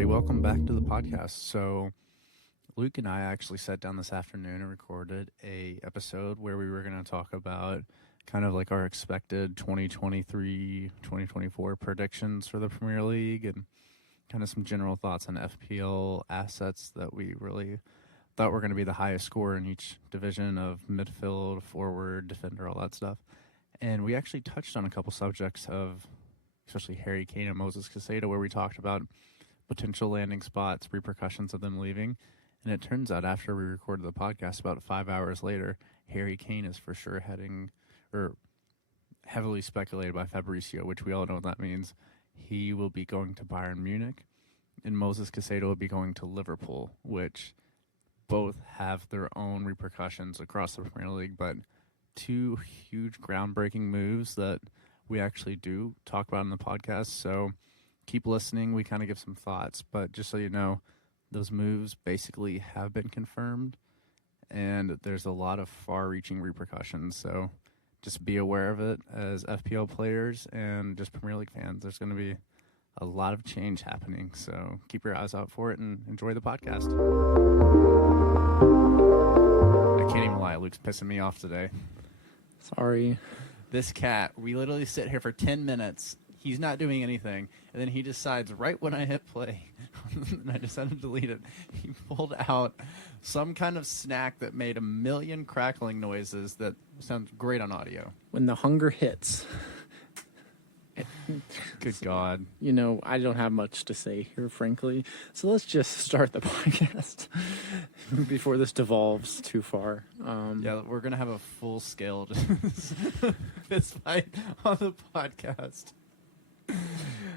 everybody. Welcome back to the podcast. So, Luke and I actually sat down this afternoon and recorded a episode where we were going to talk about kind of like our expected 2023-2024 predictions for the Premier League and kind of some general thoughts on FPL assets that we really thought were going to be the highest score in each division of midfield, forward, defender, all that stuff. And we actually touched on a couple subjects of especially Harry Kane and Moses Caicedo, where we talked about potential landing spots, repercussions of them leaving. And it turns out after we recorded the podcast, about 5 hours later, Harry Kane is for sure heavily speculated by Fabrizio, which we all know what that means. He will be going to Bayern Munich, and Moses Caicedo will be going to Liverpool, which both have their own repercussions across the Premier League, but two huge groundbreaking moves that we actually do talk about in the podcast. So keep listening. We kind of give some thoughts, but just so you know, those moves basically have been confirmed, and there's a lot of far-reaching repercussions. So just be aware of it as FPL players and just Premier League fans. There's going to be a lot of change happening. So keep your eyes out for it and enjoy the podcast. I can't even lie. Luke's pissing me off today. Sorry. This cat, we literally sit here for 10 minutes. He's not doing anything. And then he decides right when I hit play, and I decided to delete it, he pulled out some kind of snack that made a million crackling noises that sounds great on audio. When the hunger hits. Good God. You know, I don't have much to say here, frankly. So let's just start the podcast before this devolves too far. Yeah, we're going to have a full-scale fist fight on the podcast.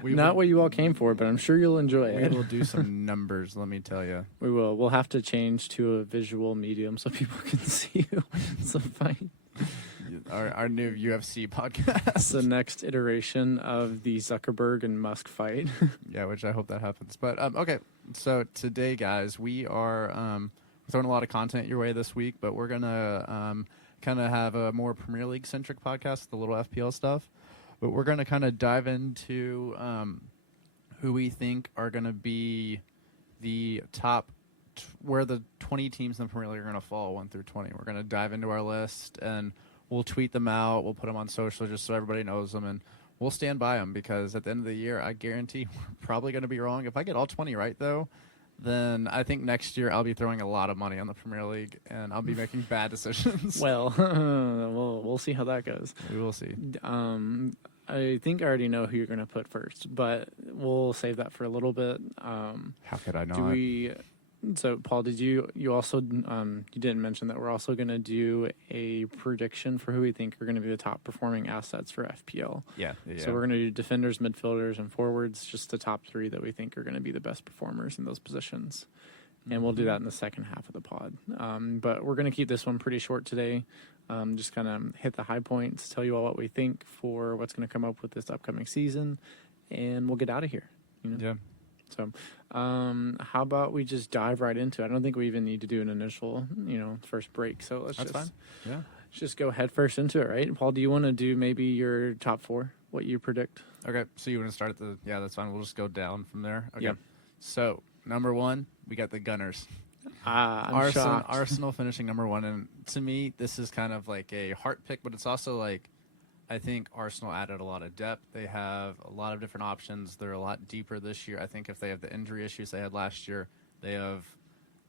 Not what you all came for, but I'm sure you'll enjoy it. We will do some numbers, let me tell you. We will. We'll have to change to a visual medium so people can see you. It's a fight. Our new UFC podcast. It's the next iteration of the Zuckerberg and Musk fight. Yeah, which I hope that happens. But, okay, so today, guys, we are throwing a lot of content your way this week, but we're going to kind of have a more Premier League-centric podcast with the little FPL stuff. But we're going to kind of dive into who we think are going to be the top, where the 20 teams in the Premier League are going to fall 1 through 20. We're going to dive into our list, and we'll tweet them out. We'll put them on social just so everybody knows them, and we'll stand by them because at the end of the year, I guarantee we're probably going to be wrong. If I get all 20 right, though, then I think next year I'll be throwing a lot of money on the Premier League, and I'll be making bad decisions. Well, we'll see how that goes. We will see. I think I already know who you're going to put first, but we'll save that for a little bit. How could I not? So, Paul, did you also you didn't mention that we're also going to do a prediction for who we think are going to be the top performing assets for FPL. Yeah. So we're going to do defenders, midfielders, and forwards, just the top three that we think are going to be the best performers in those positions. And we'll do that in the second half of the pod. But we're going to keep this one pretty short today. Just kind of hit the high points, tell you all what we think for what's going to come up with this upcoming season, and we'll get out of here. You know? Yeah. So how about we just dive right into it? I don't think we even need to do an initial, first break. So That's fine. Yeah. Let's just go head first into it, right? Paul, do you want to do maybe your top four, what you predict? Okay, so you want to start at yeah, that's fine. We'll just go down from there. Okay. Yep. So, number one, we got the Gunners. I'm shocked. Arsenal finishing number one, and to me, this is kind of like a heart pick, but it's also like, I think Arsenal added a lot of depth. They have a lot of different options. They're a lot deeper this year. I think if they have the injury issues they had last year, they have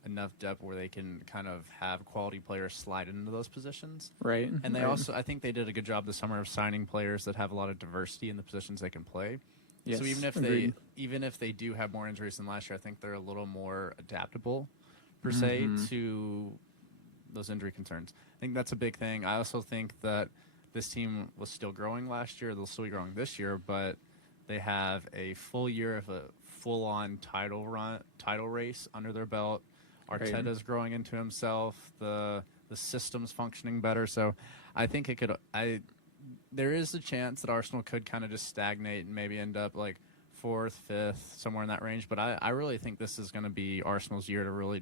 enough depth where they can kind of have quality players slide into those positions. Right. And they also, I think they did a good job this summer of signing players that have a lot of diversity in the positions they can play. Yes, so agreed. even if they do have more injuries than last year, I think they're a little more adaptable per se to those injury concerns. I think that's a big thing. I also think that this team was still growing last year. They'll still be growing this year, but they have a full year of a full-on title race under their belt. Arteta's growing into himself. The system's functioning better. So I think there is a chance that Arsenal could kind of just stagnate and maybe end up like 4th, 5th, somewhere in that range. But I really think this is going to be Arsenal's year to really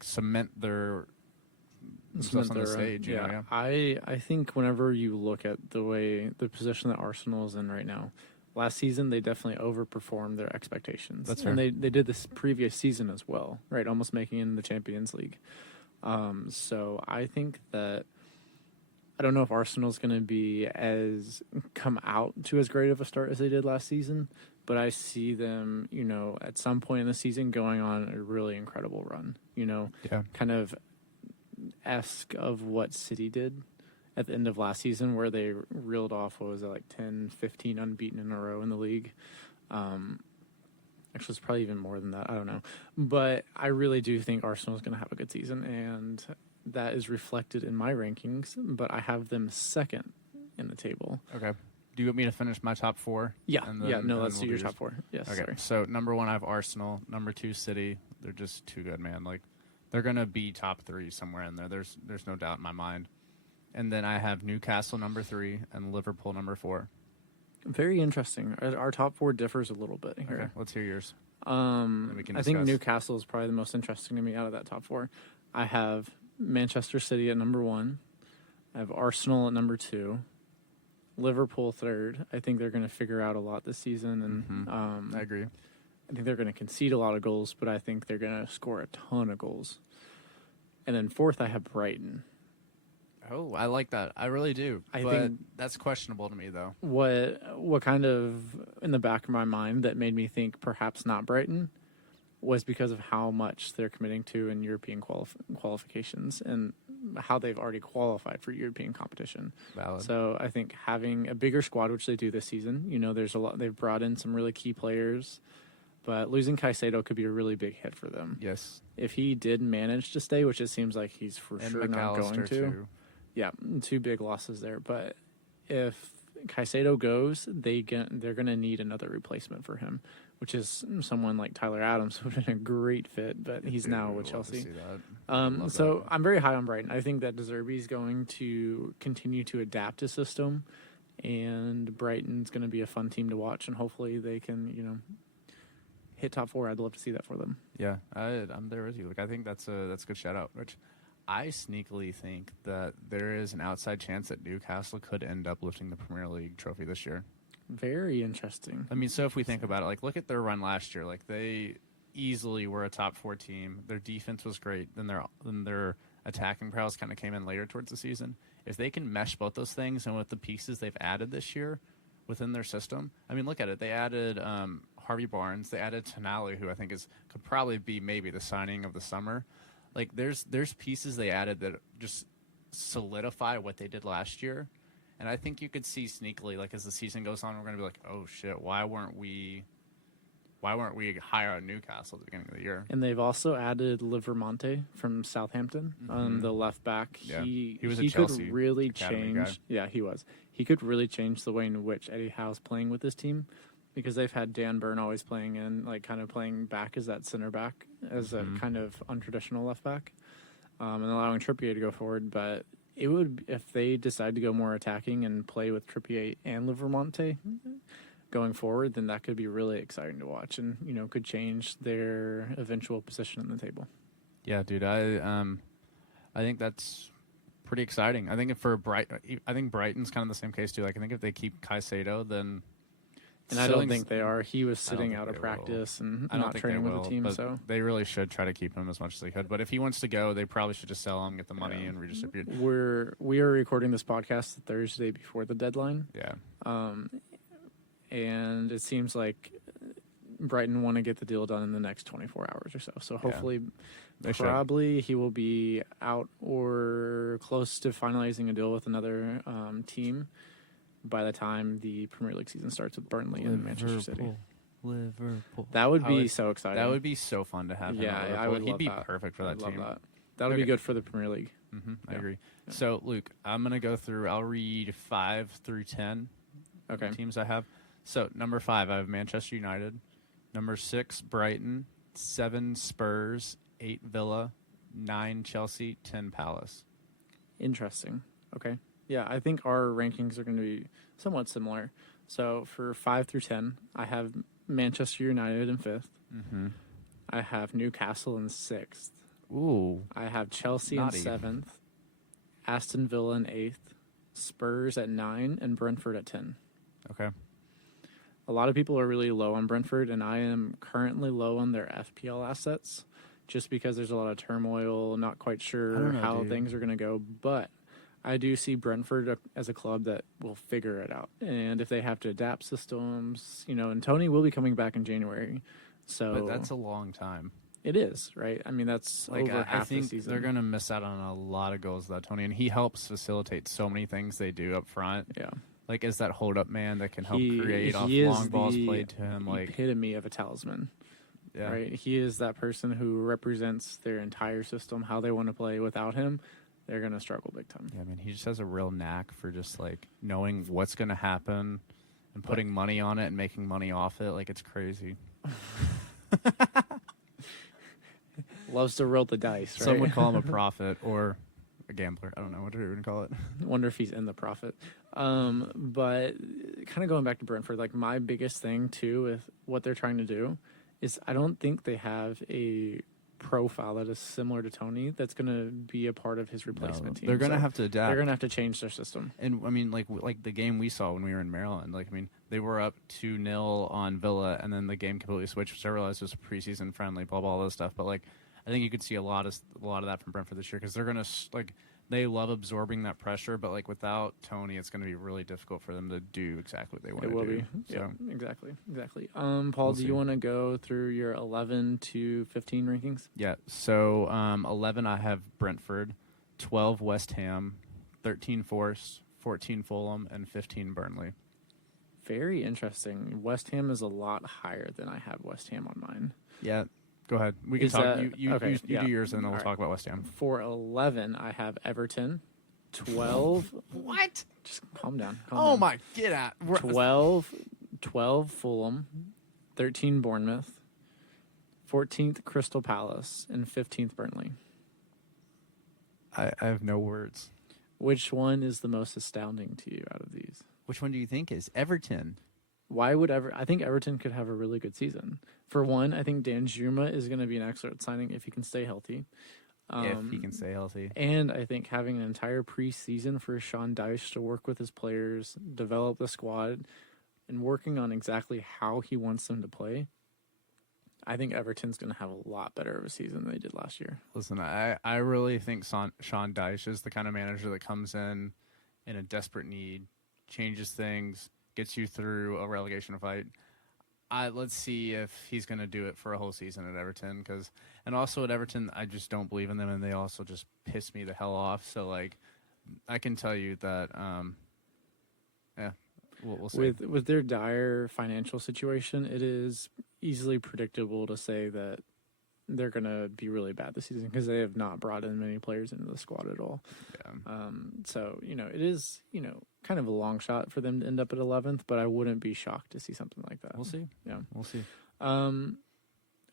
cement their themselves on the stage. Yeah. You know? I think whenever you look at the position that Arsenal is in right now, last season they definitely overperformed their expectations. That's and fair. they did this previous season as well, right? Almost making it in the Champions League. So I think that I don't know if Arsenal's going to be come out to as great of a start as they did last season, but I see them, at some point in the season going on a really incredible run, Yeah. kind of esque of what City did at the end of last season, where they reeled off, what was it, like 10, 15 unbeaten in a row in the league. Actually, it's probably even more than that. I don't know. But I really do think Arsenal is going to have a good season, and that is reflected in my rankings, but I have them second in the table. Okay. Do you want me to finish my top 4? Yeah, And no, then let's do we'll your yours? top 4. Yes, Okay. sorry. So number 1, I have Arsenal. Number 2, City. They're just too good, man. Like, they're gonna be top 3 somewhere in there. There's no doubt in my mind. And then I have Newcastle number 3 and Liverpool number 4. Very interesting. Our top 4 differs a little bit here. Okay. Let's hear yours. We can I think discuss. Newcastle is probably the most interesting to me out of that top 4. I have Manchester City at number 1. I have Arsenal at number 2. Liverpool third. I think they're going to figure out a lot this season, and I agree. I think they're going to concede a lot of goals, but I think they're going to score a ton of goals. And then fourth, I have Brighton. Oh, I like that. I really do. I but think that's questionable to me, though. What kind of in the back of my mind that made me think perhaps not Brighton was because of how much they're committing to in European qualifications and how they've already qualified for European competition. Valid. So I think having a bigger squad, which they do this season, there's a lot. They've brought in some really key players, but losing Caicedo could be a really big hit for them. Yes. If he did manage to stay, which it seems like he's for And sure not going McAllister, to. too. Yeah, 2 big losses there. But if Caicedo goes, they're going to need another replacement for him, which is someone like Tyler Adams would have been a great fit, but he's Dude, now I with would love to Chelsea. see that. So I'm very high on Brighton. I think that De Zerbi is going to continue to adapt his system, and Brighton's going to be a fun team to watch, and hopefully they can, hit top 4. I'd love to see that for them. Yeah, I'm there with you. Like, I think that's a good shout out. Which I sneakily think that there is an outside chance that Newcastle could end up lifting the Premier League trophy this year. Very interesting. I mean, so if we think about it, like, look at their run last year. Like, they easily were a top 4 team. Their defense was great. Then their attacking prowess kind of came in later towards the season. If they can mesh both those things and with the pieces they've added this year within their system, I mean, look at it. They added Harvey Barnes. They added Tonali, who I think could probably be maybe the signing of the summer. Like, there's pieces they added that just solidify what they did last year. And I think you could see sneakily, like, as the season goes on, we're going to be like, oh, shit, why weren't we higher on Newcastle at the beginning of the year? And they've also added Livermonte from Southampton on the left back. Yeah. He was a could Chelsea really academy change. guy. Yeah, he was. He could really change the way in which Eddie Howe's playing with this team, because they've had Dan Burn always playing in, like, kind of playing back as that center back, as a kind of untraditional left back, and allowing Trippier to go forward. But it would, if they decide to go more attacking and play with Trippier and Livermonte going forward, then that could be really exciting to watch, and could change their eventual position in the table. Yeah, dude, I think that's pretty exciting. I think I think Brighton's kind of the same case too. Like, I think if they keep Caicedo, then. And I don't think they are. He was sitting think out of they practice and I don't not think training they with will, the team. but So they really should try to keep him as much as they could. But if he wants to go, they probably should just sell him, get the money, and redistribute. we are recording this podcast the Thursday before the deadline. Yeah. And it seems like Brighton want to get the deal done in the next 24 hours or so. So hopefully, They should. probably he will be out or close to finalizing a deal with another team by the time the Premier League season starts with Burnley and Manchester City. Liverpool. That would be so exciting. That would be so fun to have. him Yeah, at Liverpool. I would He'd love be that. perfect for that I'd love team. that would be Okay. good for the Premier League. I Yeah. agree. So, Luke, I'm going to go through, I'll read 5 through 10 Okay. teams I have. So, number 5, I have Manchester United. Number 6, Brighton. 7, Spurs. 8, Villa. 9, Chelsea. 10, Palace. Interesting. Okay. Yeah, I think our rankings are going to be somewhat similar. So for 5 through 10, I have Manchester United in 5th. Mm-hmm. I have Newcastle in 6th. Ooh. I have Chelsea Naughty. in 7th. Aston Villa in 8th. Spurs at 9, and Brentford at 10. Okay. A lot of people are really low on Brentford, and I am currently low on their FPL assets just because there's a lot of turmoil, not quite I sure don't know, how dude. things are going to go. But I do see Brentford as a club that will figure it out. And if they have to adapt systems, and Tony will be coming back in January. So But that's a long time. it is, right? I mean, that's Like over I half the think season. they're gonna miss out on a lot of goals without Tony, and he helps facilitate so many things they do up front. Yeah. Like is that hold up man that can help He create off is long balls the played to him. Like epitome of a talisman. yeah, Right? He is that person who represents their entire system, how they want to play. Without him, they're going to struggle big time. yeah. I mean, he just has a real knack for just like knowing what's gonna happen and putting money on it and making money off it. Like it's crazy. Loves to roll the dice, right? Some would call him a prophet or a gambler. I don't know what to even call it. Wonder if he's in the profit. But kind of going back to Brentford, like my biggest thing too with what they're trying to do is I don't think they have a profile that is similar to Tony that's going to be a part of his replacement team. They're gonna So have to adapt. They're going to have to change their system. And I mean, like the game we saw when we were in Maryland. Like I mean, they were up 2-0 on Villa, and then the game completely switched. Which I realized was preseason friendly, blah blah all this stuff. But like, I think you could see a lot of that from Brentford this year because they're gonna like they love absorbing that pressure, but like without Tony, it's gonna be really difficult for them to do exactly what they want It to will do. be. So Yeah, exactly. Paul, do see. you want to go through your 11 to 15 rankings? yeah, so 11 I have Brentford, 12 West Ham, 13 Forest, 14 Fulham, and 15 Burnley. Very interesting. West Ham is a lot higher than I have West Ham on mine. Yeah, go ahead. We can Is talk. that- You okay, do yours, and then we'll All right. talk about West Ham. For 11, I have Everton. 12. What? Just calm down. Oh my! Get out. 12 Fulham. 13 Bournemouth. 14th Crystal Palace. And 15th Burnley. I have no words. Which one is the most astounding to you out of these? Which one do you think is Everton? Why would I think Everton could have a really good season. For one, I think Dan Juma is going to be an excellent signing if he can stay healthy. If he can stay healthy. And I think having an entire preseason for Sean Dyche to work with his players, develop the squad, and working on exactly how he wants them to play, I think Everton's going to have a lot better of a season than they did last year. Listen, I really think Sean Dyche is the kind of manager that comes in a desperate need, changes things, gets you through a relegation fight. Let's see if he's going to do it for a whole season at Everton. And also at Everton, I just don't believe in them, and they also just piss me the hell off. So, like, I can tell you that, yeah, we'll see. With their dire financial situation, it is easily predictable to say that they're going to be really bad this season because they have not brought in many players into the squad at all. Yeah. So, it is, kind of a long shot for them to end up at 11th, but I wouldn't be shocked to see something like that. We'll see. Yeah. We'll see.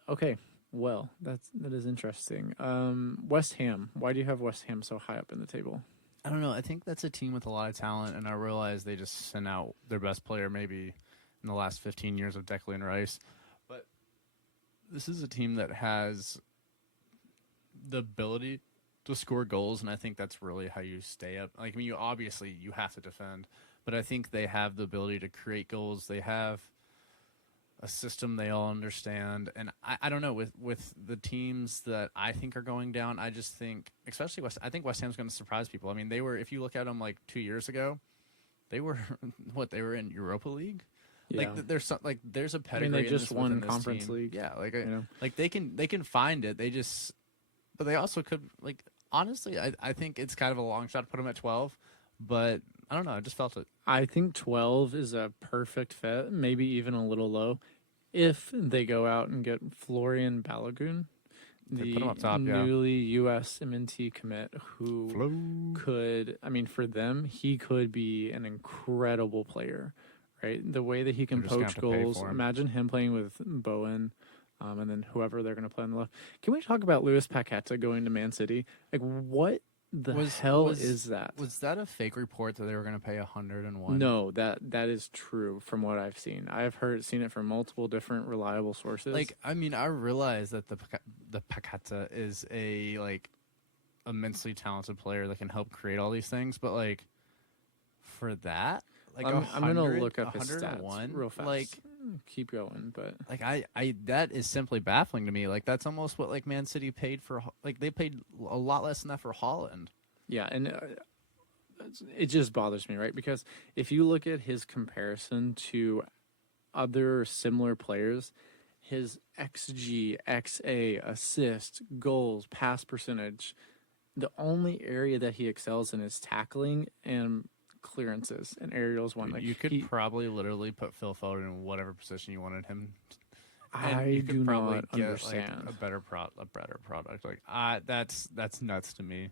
Okay. Well, that is interesting. West Ham. Why do you have West Ham so high up in the table? I don't know. I think that's a team with a lot of talent, and I realize they just sent out their best player maybe in the last 15 years of Declan Rice. But this is a team that has the ability to score goals, and I think that's really how you stay up. Like, I mean, you have to defend, but I think they have the ability to create goals. They have a system they all understand, and I don't know, with the teams that I think are going down, I just think, especially I think West Ham's going to surprise people. I mean, they were, if you look at them like 2 years ago, they were they were in Europa League. Yeah. Like there's a pedigree. they in just this, won within this Conference team. League. Yeah, like they can find it. But they also could, like, honestly, I think it's kind of a long shot to put them at 12, but I don't know. I just felt it. I think 12 is a perfect fit, maybe even a little low, if they go out and get Florian Balogun, They put him up top, newly U.S. MNT commit, who could, I mean, for them, he could be an incredible player, right? The way that he can They're just gonna poach have to pay goals. for him. Imagine him playing with Bowen. And then whoever they're going to play on the left. Can we talk about Luis Paqueta going to Man City? Like, what the hell is that? Was that a fake report that they were going to pay 101? No, that is true from what I've seen. I've seen it from multiple different reliable sources. Like, I mean, I realize that the Paqueta is a immensely talented player that can help create all these things, but like for that, like I'm gonna look up his 101, stats real fast. like keep going, but I that is simply baffling to me. Like that's almost what like Man City paid for. Like they paid a lot less than that for Holland. yeah, and it just bothers me, right? Because if you look at his comparison to other similar players, his XG, XA, assist, goals, pass percentage, the only area that he excels in is tackling and clearances, and aerials one. Dude, Like you could probably literally put Phil Foden in whatever position you wanted him. And I you could do probably not get understand. like a better product. Like that's nuts to me.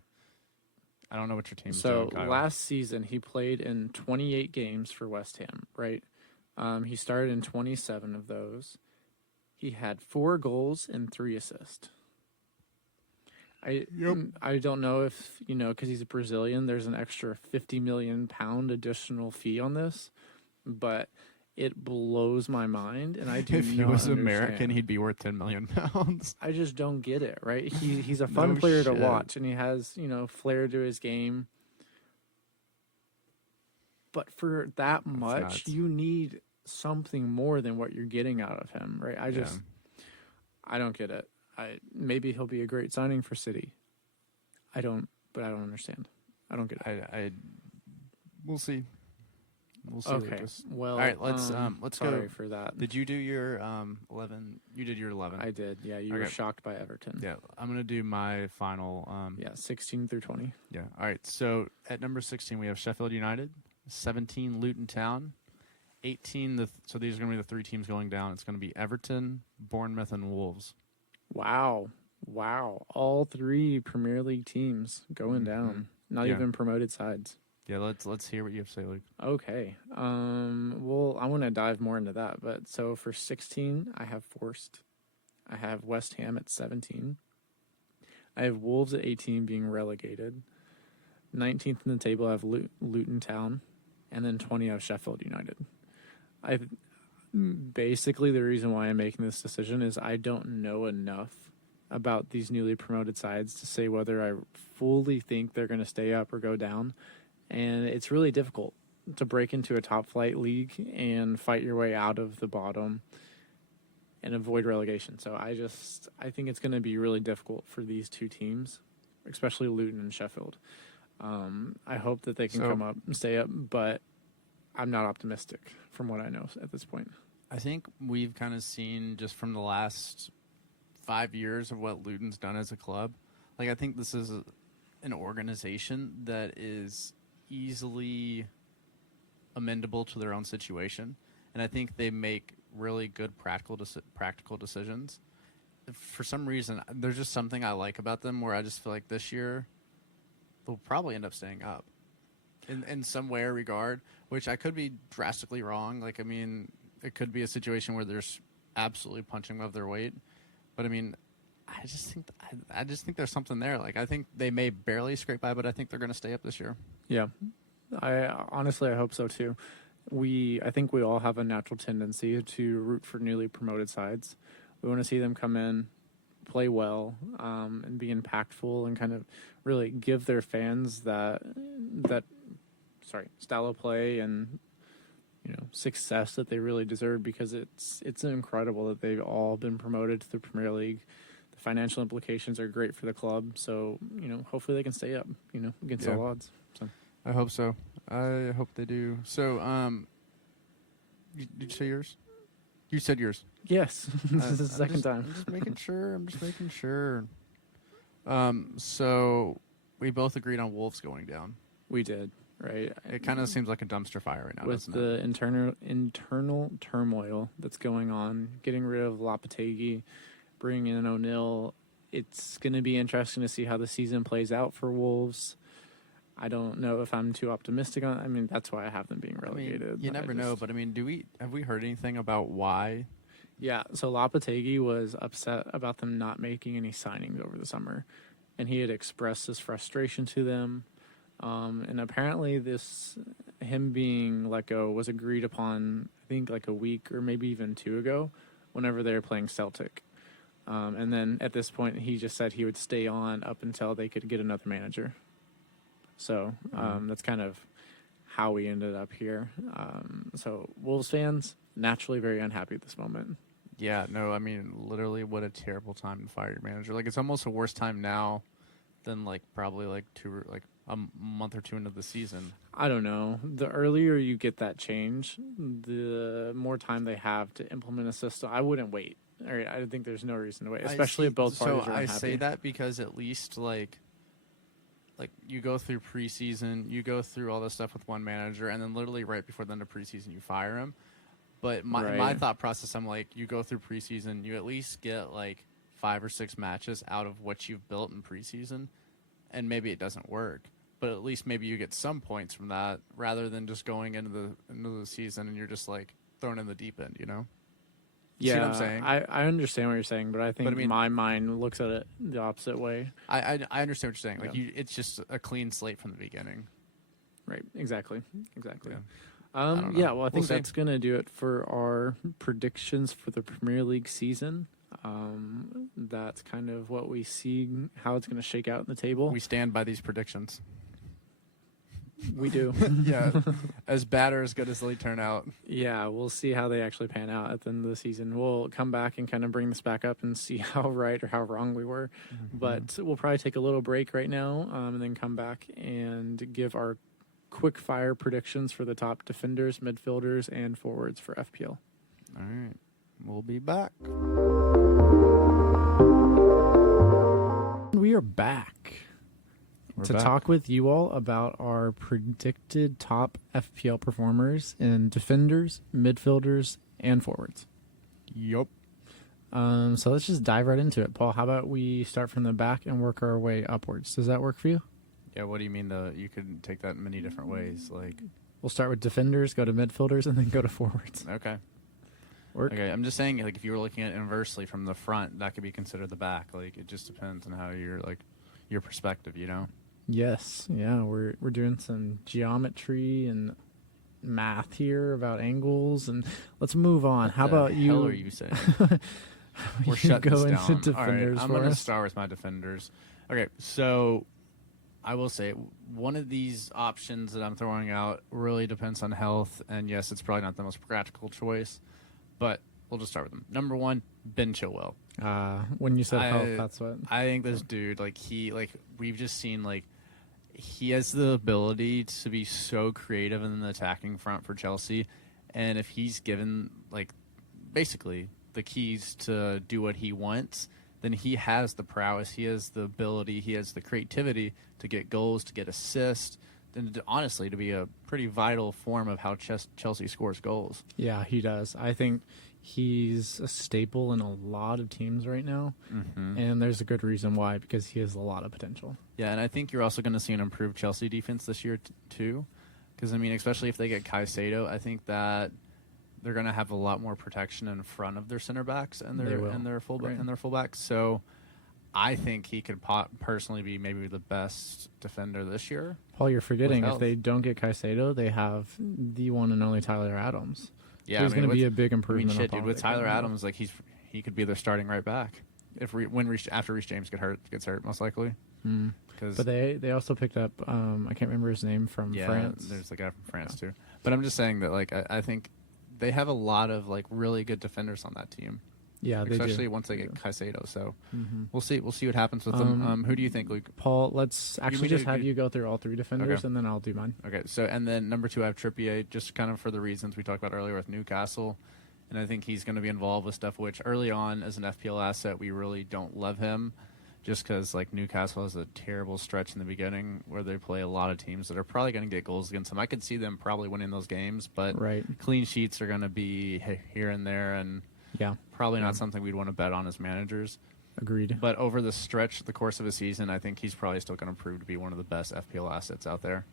I don't know what your team's doing, Kyle. Last season he played in 28 games for West Ham, right? He started in 27 of those. He had 4 goals and 3 assists. I don't know if, because he's a Brazilian, there's an extra £50 million additional fee on this, but it blows my mind, and I do if he not was understand. American, he'd be worth £10 million. I just don't get it, right? He's a fun player to shit. watch, and he has, flair to his game. But for that much, nuts. you need something more than what you're getting out of him, right? I don't get it. Maybe he'll be a great signing for City. I don't understand. I don't get it. We'll see. We'll see. Okay. Well, all right. Let's sorry go for that. Did you do your 11? You did your 11. I did. Yeah, you were shocked by Everton. Yeah, I'm gonna do my final. 16 through 20. Yeah. All right. So at number 16 we have Sheffield United, 17 Luton Town, 18. So these are gonna be the 3 teams going down. It's gonna be Everton, Bournemouth, and Wolves. Wow. All 3 Premier League teams going down. Not even promoted sides. Yeah, let's hear what you have to say, Luke. Okay. Well, I want to dive more into that. But so for 16, I have Forest. I have West Ham at 17. I have Wolves at 18 being relegated. 19th in the table, I have Luton Town. And then 20, I have Sheffield United. Basically, the reason why I'm making this decision is I don't know enough about these newly promoted sides to say whether I fully think they're going to stay up or go down. And it's really difficult to break into a top flight league and fight your way out of the bottom and avoid relegation. So I think it's going to be really difficult for these 2 teams, especially Luton and Sheffield. I hope that they can come up and stay up, but I'm not optimistic from what I know at this point. I think we've kind of seen just from the last 5 years of what Luton's done as a club. Like, I think this is an organization that is easily amendable to their own situation, and I think they make really good practical decisions. For some reason, there's just something I like about them where I just feel like this year they'll probably end up staying up in some way or regard, which I could be drastically wrong. Like, I mean, it could be a situation where they're absolutely punching above their weight, but I mean, I just think there's something there. Like, I think they may barely scrape by, but I think they're going to stay up this year. Yeah, I hope so too. I think we all have a natural tendency to root for newly promoted sides. We want to see them come in, play well, and be impactful, and kind of really give their fans that style of play and success that they really deserve, because it's incredible that they've all been promoted to the Premier League. The financial implications are great for the club, so hopefully they can stay up against all odds. So I hope so. I hope they do. So did you say yours? You said yours. Yes. This is the second time. I'm just making sure. So we both agreed on Wolves going down. We did, right? It kind of seems like a dumpster fire right now, with doesn't the it? internal turmoil that's going on. Getting rid of Lopetegui, bringing in O'Neill. It's going to be interesting to see how the season plays out for Wolves. I don't know if I'm too optimistic on it. I mean, that's why I have them being relegated. I mean, you never know, but I mean, have we heard anything about why? Yeah, so Lopetegui was upset about them not making any signings over the summer, and he had expressed his frustration to them. And apparently him being let go was agreed upon, I think, like a week or maybe even 2 ago, whenever they were playing Celtic. And then at this point, he just said he would stay on up until they could get another manager. So that's kind of how we ended up here. So Wolves fans, naturally very unhappy at this moment. Yeah, no, I mean, literally, what a terrible time to fire your manager. Like, it's almost a worse time now than like probably like a month or two into the season. I don't know. The earlier you get that change, the more time they have to implement a system. I wouldn't wait. I think there's no reason to wait, especially if both parties are unhappy. I say that because at least like you go through preseason, you go through all this stuff with one manager, and then literally right before the end of preseason, you fire him. But my thought process, I'm like, you go through preseason, you at least get like 5 or 6 matches out of what you've built in preseason, and maybe it doesn't work, but at least maybe you get some points from that, rather than just going into the season and you're just like thrown in the deep end, you know? Yeah, see what I'm saying? I understand what you're saying, but I think my mind looks at it the opposite way. I understand what you're saying. Like it's just a clean slate from the beginning. Right. Exactly. Yeah. Well, I think that's going to do it for our predictions for the Premier League season. That's kind of what we see, how it's going to shake out in the table. We stand by these predictions. We do. Yeah. As bad or as good as they turn out. Yeah, we'll see how they actually pan out at the end of the season. We'll come back and kind of bring this back up and see how right or how wrong we were. Mm-hmm. But we'll probably take a little break right now, and then come back and give our quick fire predictions for the top defenders, midfielders, and forwards for FPL. All right. We'll be back. We are back to talk with you all about our predicted top FPL performers in defenders, midfielders, and forwards. Yup. So let's just dive right into it. Paul, how about we start from the back and work our way upwards? Does that work for you? Yeah, what do you mean? You could take that in many different ways. Like, we'll start with defenders, go to midfielders, and then go to forwards. Okay. Work? Okay, I'm just saying, like, if you were looking at it inversely from the front, that could be considered the back. Like, it just depends on how your perspective, you know? Yes. Yeah, we're doing some geometry and math here about angles, and let's move on. How about you? What the hell are you saying? We're shutting this down. Defenders. All right, I'm going to start with my defenders. Okay, so I will say one of these options that I'm throwing out really depends on health, and yes, it's probably not the most practical choice, but we'll just start with them. Number 1, Ben Chilwell. When you said health, that's what I think. This dude, we've just seen, he has the ability to be so creative in the attacking front for Chelsea, and if he's given basically the keys to do what he wants, then he has the prowess, he has the ability, he has the creativity to get goals, to get assists, and honestly to be a pretty vital form of how Chelsea scores goals. Yeah, he does. I think he's a staple in a lot of teams right now, and there's a good reason why, because he has a lot of potential. Yeah, and I think you're also going to see an improved Chelsea defense this year too, because, I mean, especially if they get Caicedo, I think that they're going to have a lot more protection in front of their center backs and their fullbacks. So I think he could personally be maybe the best defender this year. Paul, you're forgetting, if they don't get Caicedo, they have the one and only Tyler Adams. Yeah, so he's going to be a big improvement. Dude, with Tyler Adams, he could be their starting right back after Reece James gets hurt, most likely. But they also picked up I can't remember his name from France. There's a guy from France too. But I'm just saying that I think they have a lot of really good defenders on that team. Yeah, especially once they get Caicedo. So we'll see what happens with them. Who do you think, Luke? Paul, let's actually just have you go through all 3 defenders, and then I'll do mine. Okay. So, and then number 2, I have Trippier, just kind of for the reasons we talked about earlier with Newcastle, and I think he's going to be involved with stuff which early on as an FPL asset we really don't love him, just because Newcastle has a terrible stretch in the beginning where they play a lot of teams that are probably going to get goals against them. I could see them probably winning those games, but clean sheets are going to be here and there, and probably not something we'd want to bet on as managers. Agreed. But over the course of a season, I think he's probably still going to prove to be one of the best FPL assets out there.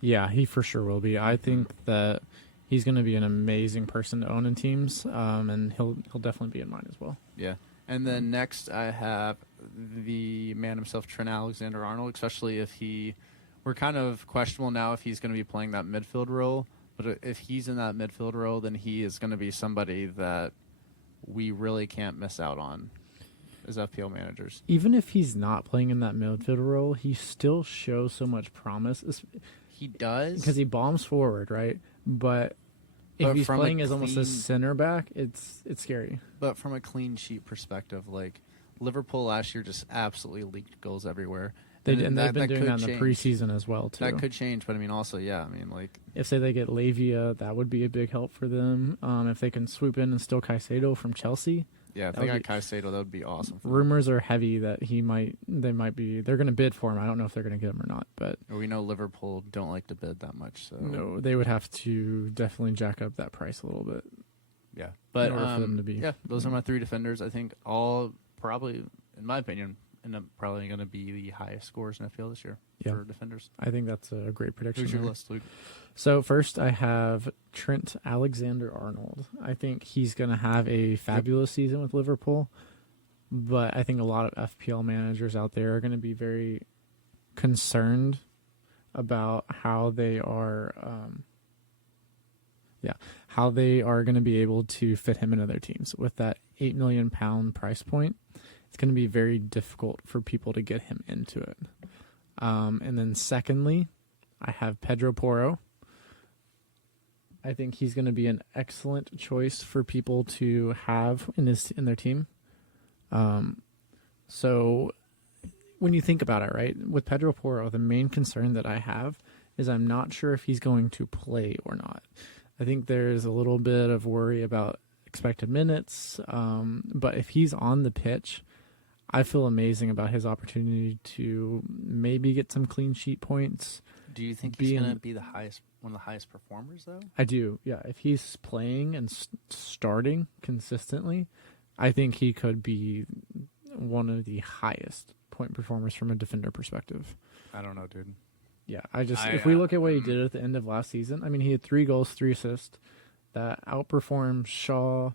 Yeah, he for sure will be. I think that he's going to be an amazing person to own in teams, and he'll definitely be in mine as well. Yeah. And then next I have the man himself, Trent Alexander-Arnold, especially if we're kind of questionable now if he's going to be playing that midfield role. But if he's in that midfield role, then he is going to be somebody that we really can't miss out on as FPL managers. Even if he's not playing in that midfield role, he still shows so much promise. He does, because he bombs forward, right? But if But he's from a playing as almost a clean- center back, it's scary. but from a clean sheet perspective, like Liverpool last year just absolutely leaked goals everywhere. And they've been that doing could that in the change. preseason as well, too. That could change, but I mean, also, yeah, I mean, like, If, say, they get Lavia, that would be a big help for them. If they can swoop in and steal Caicedo from Chelsea. yeah, if That they would got Caicedo, that would be awesome. For them. Rumors are heavy that they're going to bid for him. I don't know if they're going to get him or not, but We know Liverpool don't like to bid that much, so no, they would have to definitely jack up that price a little bit. yeah. But order for them to be- yeah, those are my 3 defenders. I think all probably, in my opinion, end up probably going to be the highest scores in FPL this year Yeah. for defenders. I think that's a great prediction. Who's your there. list, Luke? So first, I have Trent Alexander-Arnold. I think he's going to have a fabulous season with Liverpool, but I think a lot of FPL managers out there are going to be very concerned about how they are, how they are going to be able to fit him into their teams with that £8 million price point. It's going to be very difficult for people to get him into it. And then secondly, I have Pedro Porro. I think he's going to be an excellent choice for people to have in their team. So when you think about it, right, with Pedro Porro, the main concern that I have is I'm not sure if he's going to play or not. I think there's a little bit of worry about expected minutes, but if he's on the pitch, I feel amazing about his opportunity to maybe get some clean sheet points. Do you think he's going to be one of the highest performers, though? I do, yeah. If he's playing and starting consistently, I think he could be one of the highest point performers from a defender perspective. I don't know, dude. Yeah, if we look at what he did at the end of last season, I mean, he had 3 goals, 3 assists that outperformed Shaw,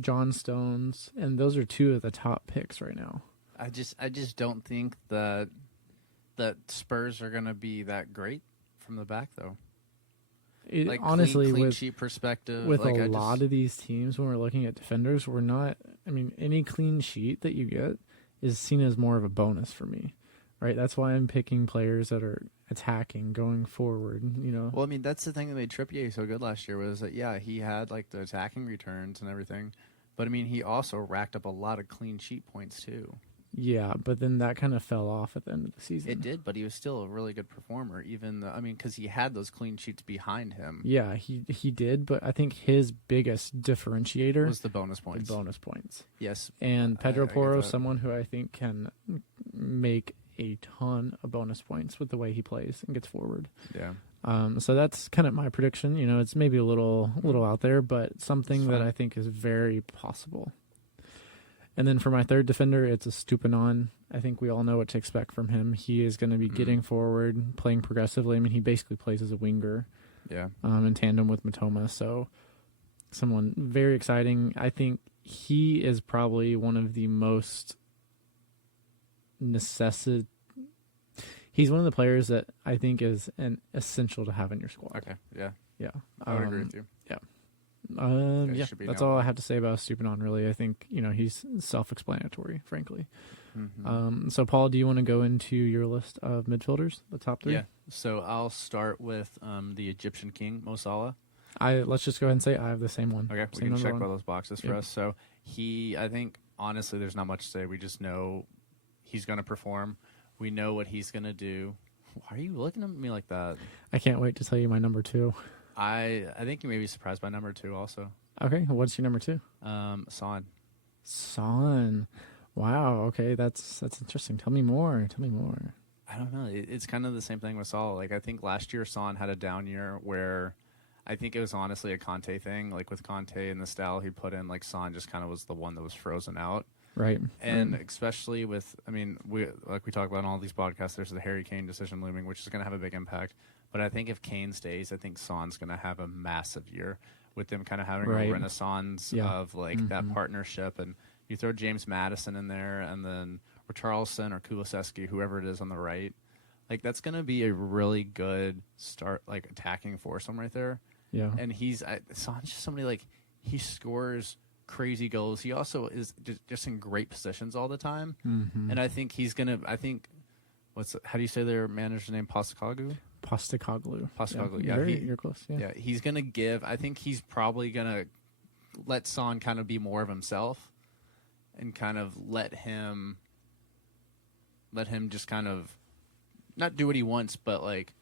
John Stones, and those are 2 of the top picks right now. I just don't think that Spurs are going to be that great from the back, though. Like Honestly, clean with sheet perspective, with like a lot of these teams, when we're looking at defenders, we're not. I mean, any clean sheet that you get is seen as more of a bonus for me, right? That's why I'm picking players that are attacking, going forward. You know. Well, I mean, that's the thing that made Trippier so good last year was that he had like the attacking returns and everything, but I mean, he also racked up a lot of clean sheet points too. Yeah, but then that kind of fell off at the end of the season. It did, but he was still a really good performer. Because he had those clean sheets behind him. Yeah, he did, but I think his biggest differentiator was the bonus points. Yes, and Pedro I get Porro, that. someone who I think can make a ton of bonus points with the way he plays and gets forward. Yeah. So that's kind of my prediction. You know, it's maybe a little out there, but something that I think is very possible. And then for my third defender, it's a Stupinan. I think we all know what to expect from him. He is going to be getting forward, playing progressively. I mean, he basically plays as a winger. Yeah. In tandem with Matoma. So someone very exciting. I think he is probably one of the most He's one of the players that I think is an essential to have in your squad. Okay. Yeah. Yeah. I would agree with you. That's all I have to say about Stupinan, really. I think, he's self-explanatory, frankly. Mm-hmm. So, Paul, do you want to go into your list of midfielders, the top 3? Yeah. So I'll start with the Egyptian king, Mo Salah. Let's just go ahead and say I have the same one. Okay, Same we can check one. all those boxes for us. So I think, honestly, there's not much to say. We just know he's going to perform. We know what he's going to do. Why are you looking at me like that? I can't wait to tell you my number 2. I think you may be surprised by number 2 also. Okay, what's your number 2? Son. Wow, okay, that's interesting. Tell me more. I don't know. It's kind of the same thing with Salah. Like, I think last year Son had a down year where I think it was honestly a Conte thing. Like, with Conte and the style he put in, like, Son just kind of was the one that was frozen out. Right. And especially with, we talk about in all these podcasts, there's the Harry Kane decision looming, which is going to have a big impact. But I think if Kane stays, I think Son's going to have a massive year with them kind of having a renaissance of, like, that partnership. And you throw James Maddison in there and then Richarlison or Kulusevski, whoever it is on the right. Like, that's going to be a really good start, like, attacking foursome right there. Yeah. And Son's just somebody, like, he scores crazy goals. He also is just in great positions all the time. Mm-hmm. And I think he's going to, how do you say their manager's name? Postecoglou? Postecoglou. Postecoglou, You're close. Yeah. Yeah, he's going to give. I think he's probably going to let Son kind of be more of himself and kind of let him just kind of not do what he wants, but like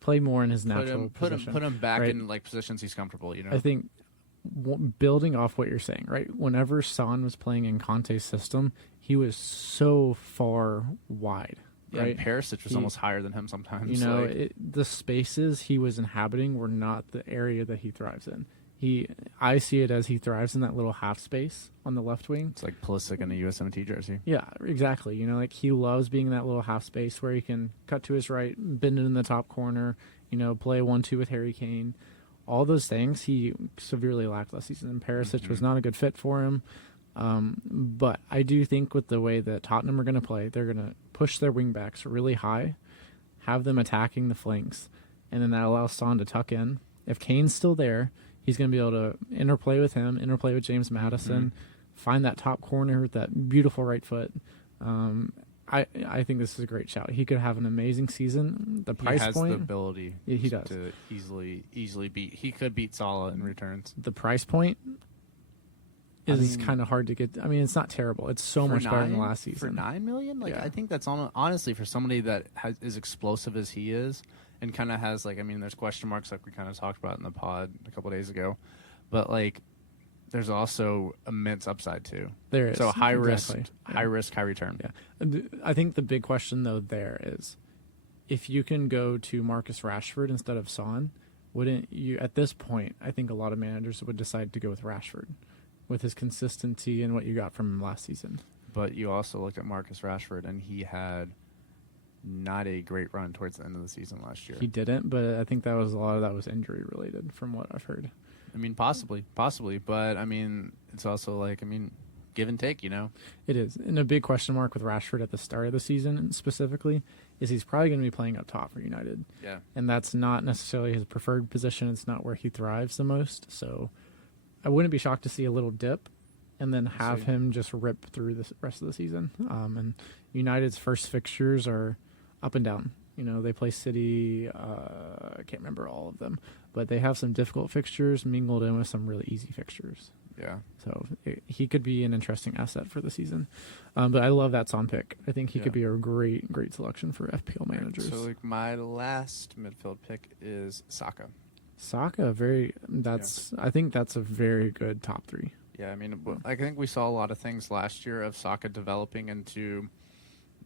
play more in his natural position. Put him back in like positions he's comfortable, I think building off what you're saying, right? Whenever Son was playing in Conte's system, he was so far wide. Yeah, right? Perisic was almost higher than him sometimes. You know, the spaces he was inhabiting were not the area that he thrives in. I see it as he thrives in that little half space on the left wing. It's like Pulisic in a USMT jersey. Yeah, exactly. You know, like he loves being in that little half space where he can cut to his right, bend it in the top corner, you know, play 1-2 with Harry Kane. All those things he severely lacked last season. And Perisic was not a good fit for him. But I do think with the way that Tottenham are going to play, they're going to push their wingbacks really high, have them attacking the flanks, and then that allows Son to tuck in. If Kane's still there, he's going to be able to interplay with him, interplay with James Maddison, find that top corner with that beautiful right foot. I think this is a great shout. He could have an amazing season. The price point, he has the ability he does to easily beat. He could beat Salah in returns. The price point is kind of hard to get. I mean, it's not terrible. It's so much better than last season. For $9 million? Like, yeah. I think that's honestly for somebody that is explosive as he is and kind of has, like, I mean, there's question marks like we kind of talked about in the pod a couple days ago. But, like, there's also immense upside, too. There is. So high risk, high return. Yeah. I think the big question, though, there is if you can go to Marcus Rashford instead of Son, wouldn't you, at this point, I think a lot of managers would decide to go with Rashford with his consistency and what you got from him last season. But you also looked at Marcus Rashford, and he had not a great run towards the end of the season last year. He didn't, but I think a lot of that was injury related from what I've heard. I mean, possibly, but I mean, it's also like, I mean, give and take, you know? It is. And a big question mark with Rashford at the start of the season specifically is he's probably going to be playing up top for United. Yeah. And that's not necessarily his preferred position. It's not where he thrives the most. So I wouldn't be shocked to see a little dip and then have him just rip through the rest of the season. And United's first fixtures are up and down. You know, they play City, I can't remember all of them, but they have some difficult fixtures mingled in with some really easy fixtures. Yeah. So he could be an interesting asset for the season. But I love that Son pick. I think he could be a great selection for FPL managers. So, like, my last midfield pick is Saka. Saka, I think that's a very good top three. Yeah, I mean, I think we saw a lot of things last year of Saka developing into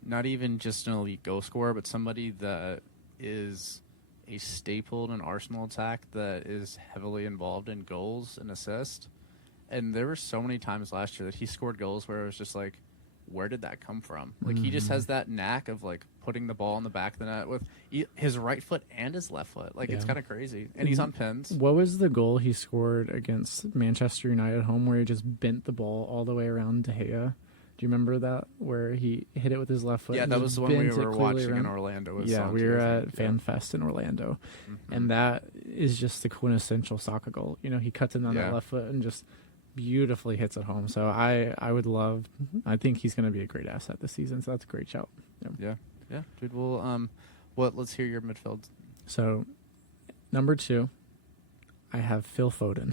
not even just an elite goal scorer, but somebody that is a staple in an Arsenal attack that is heavily involved in goals and assists. And there were so many times last year that he scored goals where it was just like, where did that come from? Like, he just has that knack of, like, putting the ball in the back of the net with his right foot and his left foot. Like, it's kind of crazy. And he's on pins. What was the goal he scored against Manchester United home where he just bent the ball all the way around De Gea? Do you remember that, where he hit it with his left foot? Yeah, that was the one we were watching in Orlando. We were at FanFest in Orlando. And that is just the quintessential Saka goal. You know, he cuts in on that left foot and just beautifully hits it home. So I think he's going to be a great asset this season. So that's a great shout. Yeah, dude. Well, let's hear your midfield. So, number 2, I have Phil Foden.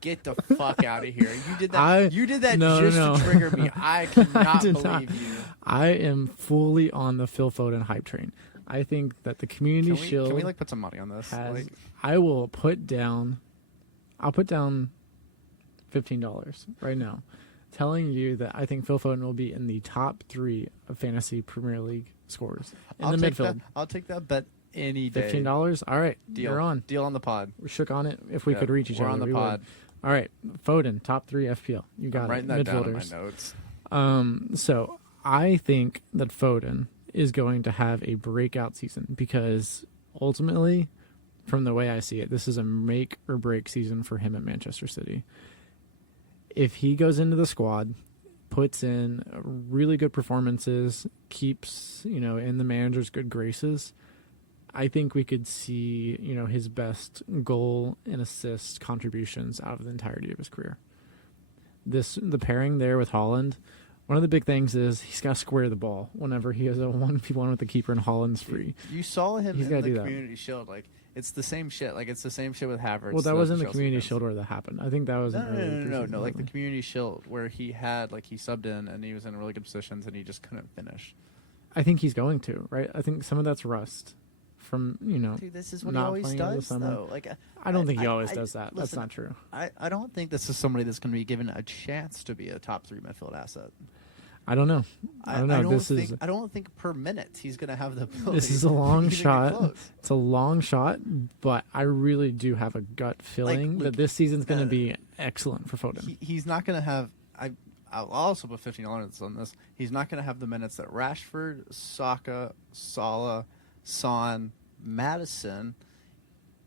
Get the fuck out of here! You did that. To trigger me. I cannot believe you. I am fully on the Phil Foden hype train. I think that the Community Shield. Can we like put some money on this? I will put down. I'll put down $15 right now, telling you that I think Phil Foden will be in the top 3 of fantasy Premier League scorers in the midfield. I'll take that bet any day. $15. All right, deal. You're on. Deal on the pod. We shook on it. If we could reach each other, we're on the pod. All right, Foden, top 3 FPL. You got I'm writing that down in my notes. So I think that Foden is going to have a breakout season because ultimately, from the way I see it, this is a make or break season for him at Manchester City. If he goes into the squad, puts in really good performances, keeps, in the manager's good graces, I think we could see, his best goal and assist contributions out of the entirety of his career. The pairing there with Haaland One of the big things is he's got to square the ball whenever he has a 1v1 with the keeper and Holland's free. You saw him He's in gotta the do that. Community Shield. Like, it's the same shit. Like, it's the same shit with Havertz. Well, that wasn't the Chelsea Community fans. Shield where that happened. I think that was an early No. preseason Like the friendly. Community Shield where he subbed in and he was in really good positions and he just couldn't finish. I think he's going to, right? I think some of that's rust from, Dude, this is what he not always playing over the does, summer. though. Like, I don't think he always does that. That's listen, not true. I don't think this is somebody that's going to be given a chance to be a top 3 midfield asset. I don't know. I don't know. I don't think per minute he's going to have the ability. This is a long to get shot. close. It's a long shot, but I really do have a gut feeling that this season's going to be excellent for Foden. He's not going to have. I'll also put $15 on this. He's not going to have the minutes that Rashford, Saka, Salah, Son, Madison,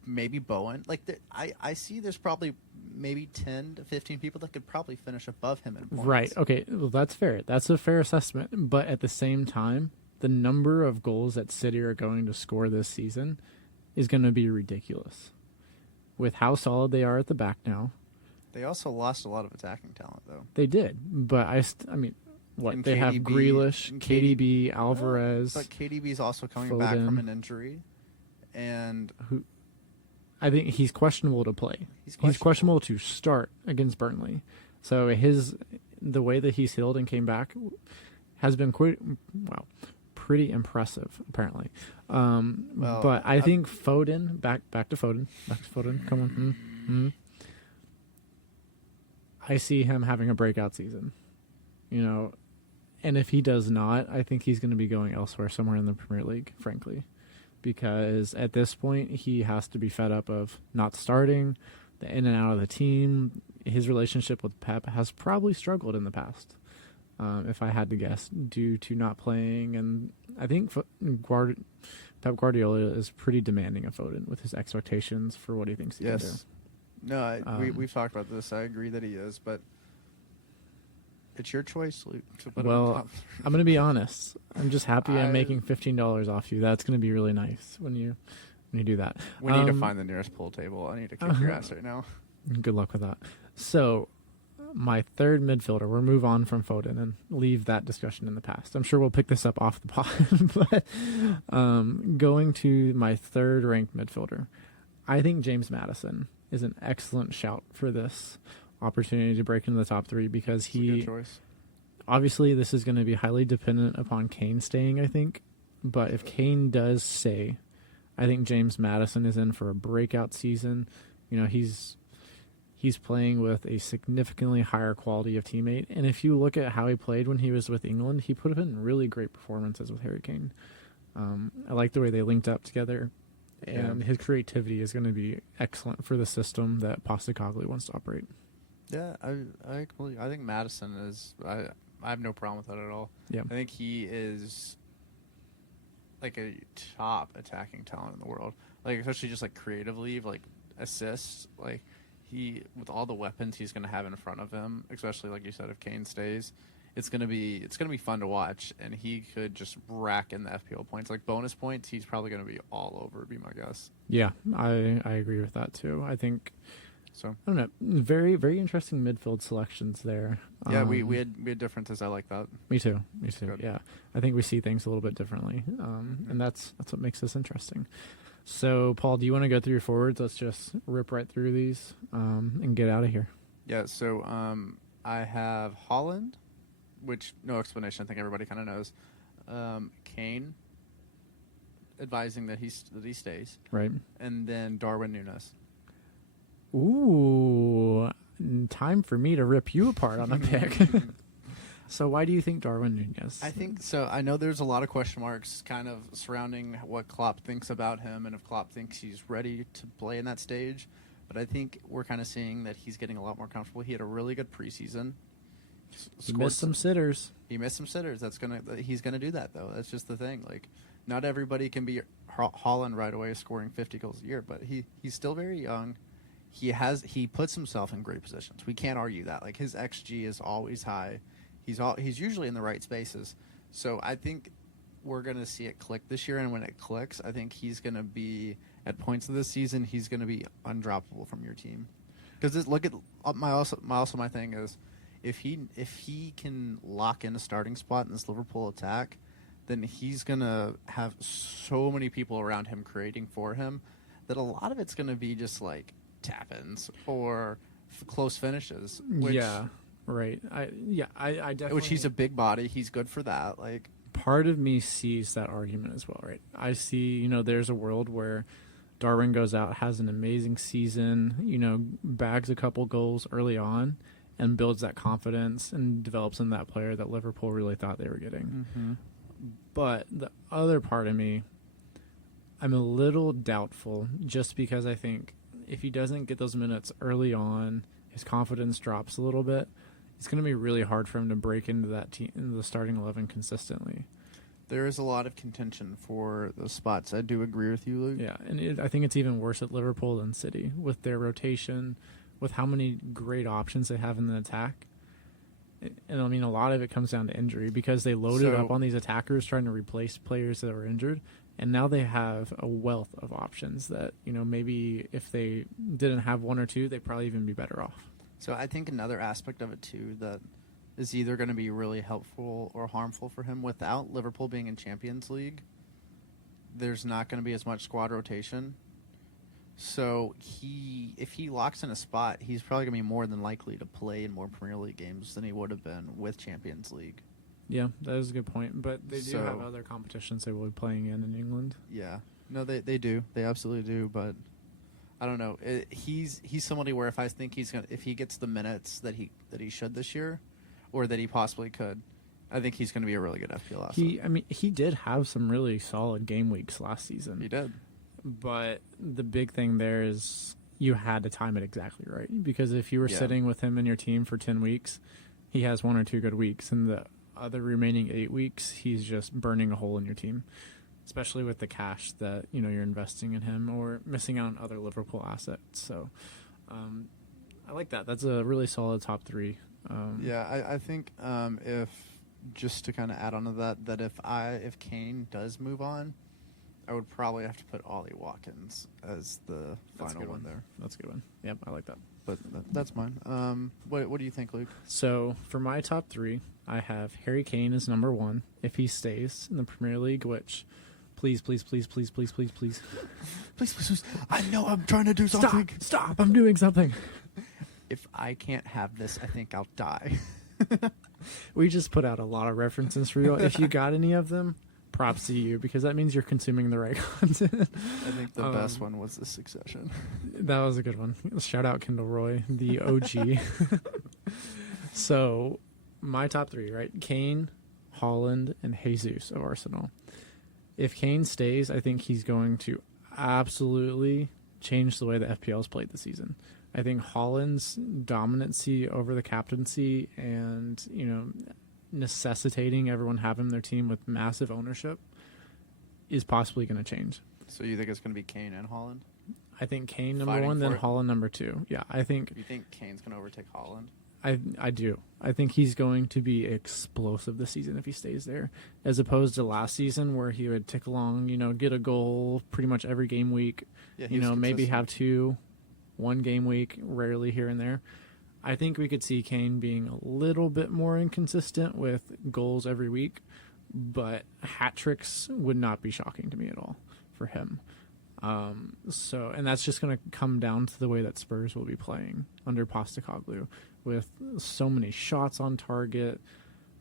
maybe Bowen. Like I see, there's probably maybe 10 to 15 people that could probably finish above him in points. Right. Okay. Well, that's fair. That's a fair assessment. But at the same time, the number of goals that City are going to score this season is going to be ridiculous. With how solid they are at the back now. They also lost a lot of attacking talent, though. They did. But I mean, what? And They have KDB Grealish, and KDB, Alvarez. But KDB's also coming back Foden. from an injury. And I think he's questionable to play. He's He's questionable to start against Burnley. So the way that he's healed and came back has been pretty impressive apparently. But I think Foden back to Foden. Come on. I see him having a breakout season. And if he does not, I think he's going to be going elsewhere, somewhere in the Premier League, frankly. Because at this point, he has to be fed up of not starting, the in and out of the team. His relationship with Pep has probably struggled in the past, if I had to guess, due to not playing. And I think Pep Guardiola is pretty demanding of Foden with his expectations for what he thinks he can do. No, we've talked about this. I agree that he is, but it's your choice, Luke. To put him in top 3. I'm going to be honest. I'm just happy I'm making $15 off you. That's going to be really nice when you do that. We need to find the nearest pool table. I need to kick your ass right now. Good luck with that. So, my third midfielder, we'll move on from Foden and leave that discussion in the past. I'm sure we'll pick this up off the pod. But going to my third ranked midfielder, I think James Maddison is an excellent shout for this opportunity to break into the top 3 because That's a good choice. Obviously this is going to be highly dependent upon Kane staying, I think. But if Kane does stay, I think James Maddison is in for a breakout season. He's playing with a significantly higher quality of teammate. And if you look at how he played when he was with England, he put in really great performances with Harry Kane. I like the way they linked up together. And his creativity is going to be excellent for the system that Postecoglou wants to operate. Yeah, I think Madison is. I have no problem with that at all. Yeah, I think he is like a top attacking talent in the world. Like especially just like creatively, like assists. Like he with all the weapons he's going to have in front of him, especially like you said, if Kane stays, it's gonna be fun to watch. And he could just rack in the FPL points, like bonus points. He's probably going to be all over. Be my guess. Yeah, I agree with that too. I think. So I don't know. Very, very interesting midfield selections there. Yeah, we had differences. I like that. Me too. Good. Yeah, I think we see things a little bit differently, and that's what makes this interesting. So, Paul, do you want to go through your forwards? Let's just rip right through these and get out of here. Yeah. So I have Holland, which no explanation. I think everybody kind of knows. Kane, advising that he stays. Right. And then Darwin Núñez. Ooh, time for me to rip you apart on a pick. So why do you think Darwin Núñez? I think so. I know there's a lot of question marks kind of surrounding what Klopp thinks about him and if Klopp thinks he's ready to play in that stage. But I think we're kind of seeing that he's getting a lot more comfortable. He had a really good preseason. He missed some sitters. He missed some sitters. He's gonna do that though. That's just the thing. Like, not everybody can be Holland right away scoring 50 goals a year. But he's still very young. He puts himself in great positions. We can't argue that. Like his XG is always high. He's usually in the right spaces. So I think we're gonna see it click this year. And when it clicks, I think he's gonna be at points of this season. He's gonna be undroppable from your team. Because look at my thing is, if he can lock in a starting spot in this Liverpool attack, then he's gonna have so many people around him creating for him that a lot of it's gonna be just like tap-ins or close finishes. Which, yeah, right. I definitely. Which he's a big body. He's good for that. Like, part of me sees that argument as well, right? I see, there's a world where Darwin goes out, has an amazing season, bags a couple goals early on, and builds that confidence and develops in that player that Liverpool really thought they were getting. mm-hmm. But the other part of me, I'm a little doubtful, just because I think if he doesn't get those minutes early on, his confidence drops a little bit. It's going to be really hard for him to break into that team, into the starting 11 consistently. There is a lot of contention for those spots. I do agree with you, Luke. Yeah, and I think it's even worse at Liverpool than City with their rotation, with how many great options they have in the attack. And I mean, a lot of it comes down to injury because they loaded up on these attackers trying to replace players that were injured. And now they have a wealth of options that, maybe if they didn't have one or two, they'd probably even be better off. So I think another aspect of it, too, that is either going to be really helpful or harmful for him. Without Liverpool being in Champions League, there's not going to be as much squad rotation. So if he locks in a spot, he's probably going to be more than likely to play in more Premier League games than he would have been with Champions League. Yeah, that is a good point. But they do have other competitions they will be playing in England. Yeah. No, they do. They absolutely do. But I don't know. He's somebody where if I think if he gets the minutes that he should this year, or that he possibly could, I think he's going to be a really good FPL asset. He did have some really solid game weeks last season. He did. But the big thing there is you had to time it exactly right. Because if you were sitting with him in your team for 10 weeks, he has 1 or 2 good weeks. And the other remaining 8 weeks, he's just burning a hole in your team. Especially with the cash that, you're investing in him or missing out on other Liverpool assets. So I like that. That's a really solid top 3. I think if, just to kind of add on to that if Kane does move on, I would probably have to put Ollie Watkins as the final one there. That's a good one. Yep, I like that. But that's mine. What do you think, Luke? So for my top 3, I have Harry Kane as number 1 if he stays in the Premier League, which please. Please. I know I'm trying to do something. Stop, I'm doing something. If I can't have this, I think I'll die. We just put out a lot of references for you. If you got any of them, props to you, because that means you're consuming the right content. I think the best one was The Succession. That was a good one. Shout out Kendall Roy, the OG. So, my top 3, right? Kane, Haaland, and Jesus of Arsenal. If Kane stays, I think he's going to absolutely change the way the FPL's played this season. I think Haaland's dominancy over the captaincy and, necessitating everyone having their team with massive ownership is possibly going to change. So you think it's going to be Kane and Haaland? I think Kane number 1, then Haaland number 2. Yeah, I think. You think Kane's going to overtake Haaland? I do. I think he's going to be explosive this season if he stays there, as opposed to last season where he would tick along, get a goal pretty much every game week. Yeah, maybe have 2, 1 game week, rarely here and there. I think we could see Kane being a little bit more inconsistent with goals every week, but hat tricks would not be shocking to me at all for him. And that's just going to come down to the way that Spurs will be playing under Postecoglou, with so many shots on target,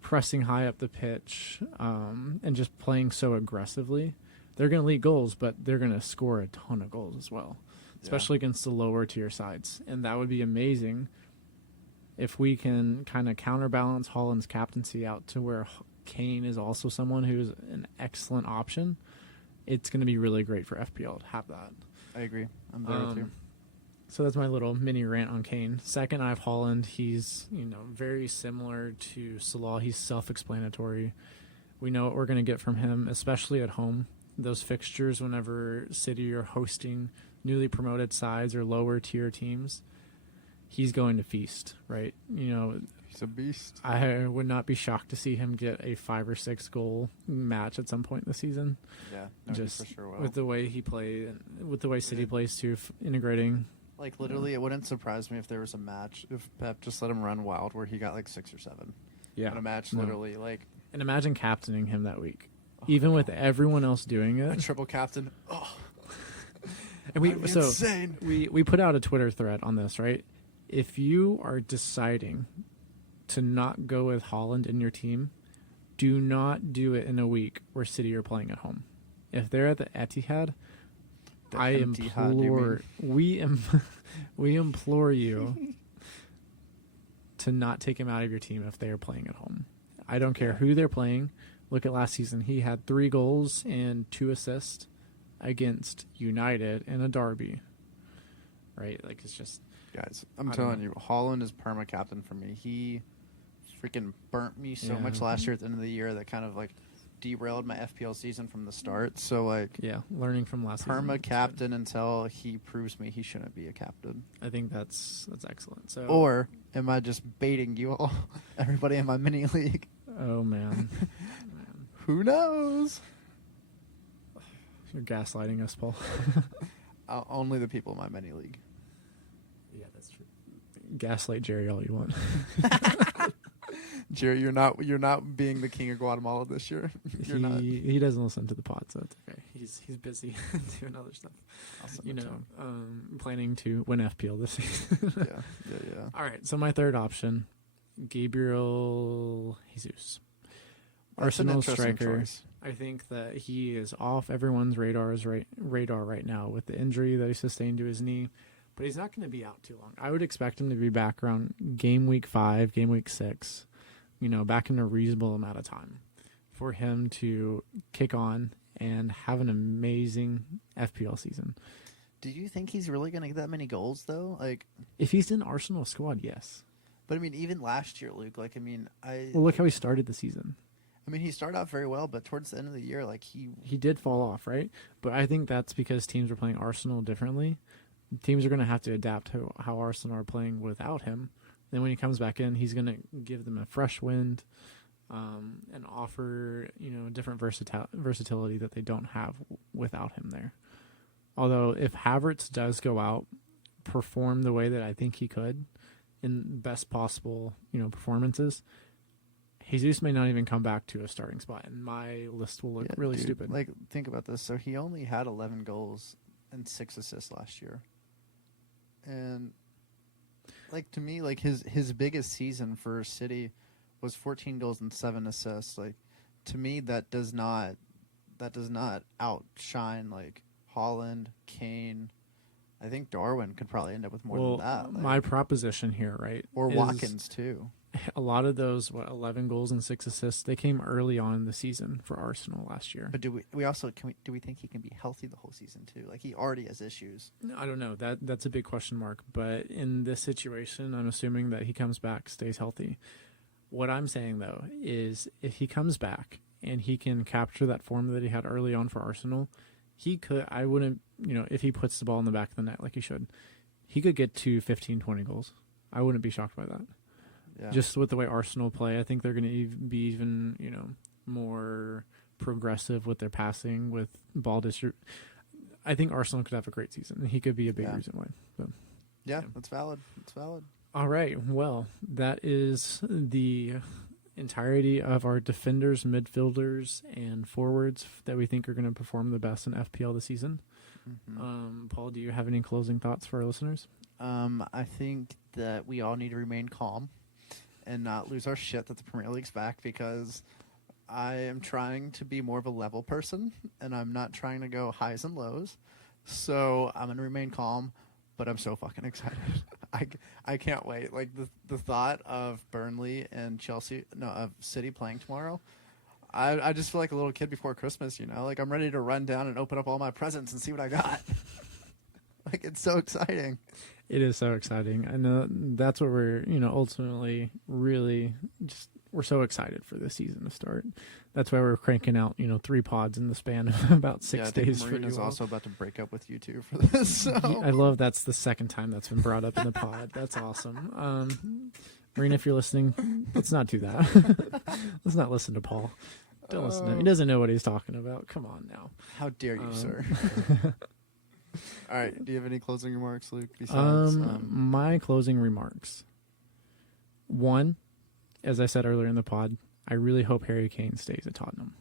pressing high up the pitch, and just playing so aggressively. They're going to lead goals, but they're going to score a ton of goals as well, especially against the lower tier sides. And that would be amazing if we can kind of counterbalance Haaland's captaincy out to where Kane is also someone who's an excellent option. It's going to be really great for FPL to have that. I agree. I'm there with you. So that's my little mini rant on Kane. Second, I have Haaland. He's, very similar to Salah. He's self-explanatory. We know what we're going to get from him, especially at home. Those fixtures whenever City are hosting newly promoted sides or lower tier teams, he's going to feast, right? He's a beast. I would not be shocked to see him get a 5 or 6 goal match at some point this season. Yeah, no, just he for sure will. With the way he played, with the way City plays too, integrating Like, literally, it wouldn't surprise me if there was a match, if Pep just let him run wild where he got, like, 6 or 7. Yeah. In a match, No. literally, like... And imagine captaining him that week. Even with everyone else doing A it. triple captain. Oh, And insane. we put out a Twitter thread on this, right? If you are deciding to not go with Holland in your team, do not do it in a week where City are playing at home. If they're at the Etihad, we implore you to not take him out of your team if they are playing at home. I don't care who they're playing. Look at last season. He had 3 goals and 2 assists against United in a derby. Right? Like, it's just... Guys, I'm telling you, Holland is perma captain for me. He freaking burnt me so much last year at the end of the year that kind of, like, derailed my FPL season from the start. So, like... Yeah, learning from last season. Perma captain until he proves me he shouldn't be a captain. I think that's excellent. So, or am I just baiting you all, everybody in my mini league? Oh, man. Who knows? You're gaslighting us, Paul. Only the people in my mini league. Yeah, that's true. Gaslight Jerry all you want. Jerry, you're not being the king of Guatemala this year. You're not. He doesn't listen to the pod, so it's okay. He's busy doing other stuff. Planning to win FPL this season. Yeah. All right, so my third option, Gabriel Jesus. That's an Arsenal interesting striker. choice. I think that he is off everyone's radar right now with the injury that he sustained to his knee, but he's not going to be out too long. I would expect him to be back around game week 5, game week 6, back in a reasonable amount of time for him to kick on and have an amazing FPL season. Do you think he's really going to get that many goals, though? Like, if he's in Arsenal squad, yes. But, I mean, even last year, Luke, like, Well, look how he started the season. I mean, he started off very well, but towards the end of the year, like, he did fall off, right? But I think that's because teams are playing Arsenal differently. Teams are going to have to adapt to how Arsenal are playing without him. Then when he comes back in, he's going to give them a fresh wind and offer, different versatility that they don't have without him there. Although if Havertz does go out, perform the way that I think he could in best possible, performances, Jesus may not even come back to a starting spot, and my list will look really stupid. Like, think about this. So he only had 11 goals and 6 assists last year. And, like, to me, like, his biggest season for City was 14 goals and 7 assists. Like, to me, that does not outshine, like, Holland, Kane. I think Darwin could probably end up with more than that. Like, my proposition here, right? Or Watkins, too. A lot of those 11 goals and 6 assists, they came early on in the season for Arsenal last year. But do we think he can be healthy the whole season too? Like, he already has issues. I don't know. That's a big question mark. But in this situation, I'm assuming that he comes back, stays healthy. What I'm saying though is if he comes back and he can capture that form that he had early on for Arsenal, he could. I wouldn't. If he puts the ball in the back of the net like he should, he could get to 15, 20 goals. I wouldn't be shocked by that. Yeah. Just with the way Arsenal play, I think they're going to be even, more progressive with their passing, with ball distribution. I think Arsenal could have a great season. He could be a big reason why. So, yeah, that's valid. That's valid. All right. Well, that is the entirety of our defenders, midfielders, and forwards that we think are going to perform the best in FPL this season. Mm-hmm. Paul, do you have any closing thoughts for our listeners? I think that we all need to remain calm and not lose our shit that the Premier League's back, because I am trying to be more of a level person, and I'm not trying to go highs and lows. So I'm going to remain calm, but I'm so fucking excited. I can't wait. Like, the thought of Burnley and of City playing tomorrow, I just feel like a little kid before Christmas, Like, I'm ready to run down and open up all my presents and see what I got. Like, it's so exciting. It is so exciting. I know that's what we're, ultimately really we're so excited for this season to start. That's why we're cranking out, 3 pods in the span of about 6 days. I think Marina's also about to break up with you two for this. So. I love that's the second time that's been brought up in the pod. That's awesome. Marina, if you're listening, let's not do that. Let's not listen to Paul. Don't listen to him. He doesn't know what he's talking about. Come on now. How dare you, sir? All right. Do you have any closing remarks, Luke? Besides, My closing remarks. One, as I said earlier in the pod, I really hope Harry Kane stays at Tottenham.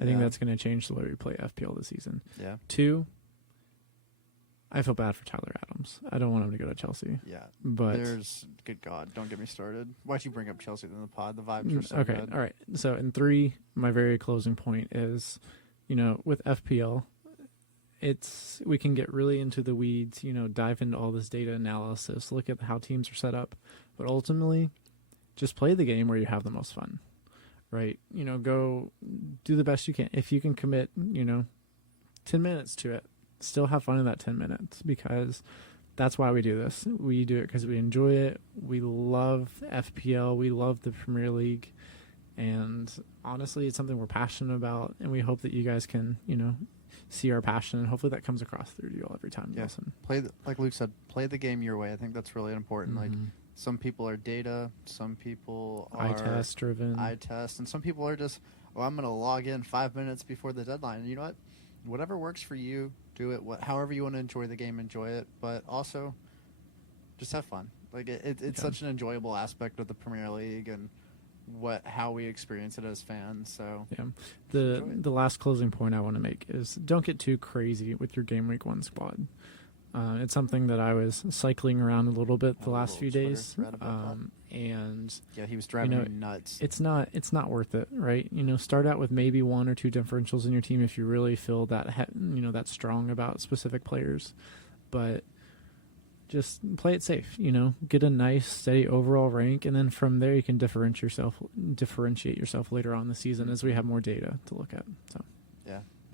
I think that's going to change the way we play FPL this season. Yeah. Two, I feel bad for Tyler Adams. I don't want him to go to Chelsea. Yeah. But good God, don't get me started. Why'd you bring up Chelsea in the pod? The vibes are so good. All right. So in three, my very closing point is, with FPL, we can get really into the weeds, dive into all this data analysis, look at how teams are set up, but ultimately just play the game where you have the most fun, right? Go do the best you can. If you can commit, 10 minutes to it, still have fun in that 10 minutes, because that's why we do this. We do it because we enjoy it. We love FPL. We love the Premier League. And honestly, it's something we're passionate about, and we hope that you guys can, see our passion, and hopefully that comes across through to you all every time you listen. Like Luke said, play the game your way. I think that's really important. Mm-hmm. Like, some people are data, some people are eye test driven, and some people are just, I'm going to log in 5 minutes before the deadline. And you know what? Whatever works for you, do it. However you want to enjoy the game, enjoy it. But also, just have fun. Like, it's such an enjoyable aspect of the Premier League and how we experience it as fans. So the last closing point I want to make is, don't get too crazy with your game week 1 squad. It's something that I was cycling around a little bit the last few days, and he was driving me nuts. It's not worth it, right? Start out with maybe 1 or 2 differentials in your team if you really feel that that strong about specific players, but just play it safe. Get a nice steady overall rank, and then from there you can differentiate yourself later on in the season as we have more data to look at. So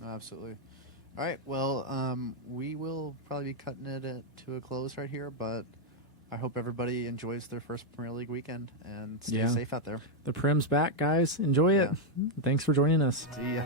absolutely. All right, well, we will probably be cutting it to a close right here, but I hope everybody enjoys their first Premier League weekend and stay safe out there. The Prim's back, guys. Enjoy it. Thanks for joining us. See ya.